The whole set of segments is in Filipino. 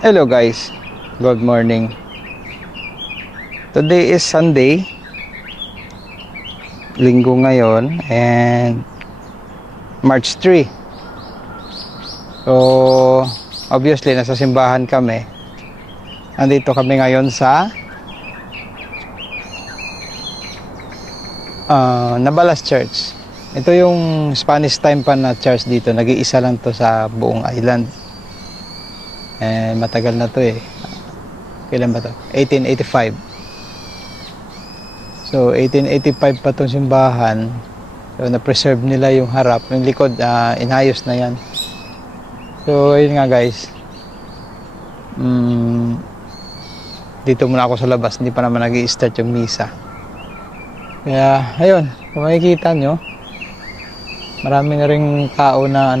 Hello guys, good morning. Today is Sunday, linggo ngayon, and March 3. So obviously nasa simbahan kami. Andito kami ngayon sa Nabalas Church. Ito yung Spanish time pa na church dito. Nag-iisa lang to sa buong island. Matagal na to eh. Kailan ba to? 1885. So 1885 pa tong simbahan. So na-preserve nila yung harap. Yung likod inayos na yan. So ayun nga guys. Dito muna ako sa labas. Hindi pa naman nag-i-start yung misa. Kaya ayun, kung makikita nyo, marami na ring tao na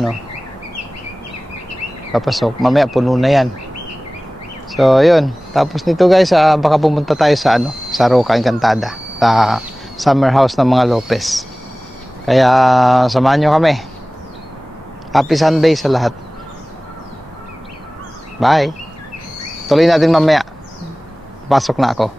papasok. Mamaya puno na yan. So ayun, tapos nito guys, baka pumunta tayo sa sa Roca Encantada, sa summer house ng mga Lopez. Kaya samahan nyo kami. Happy Sunday sa lahat. Bye. Tuloy natin mamaya. Pasok na ako.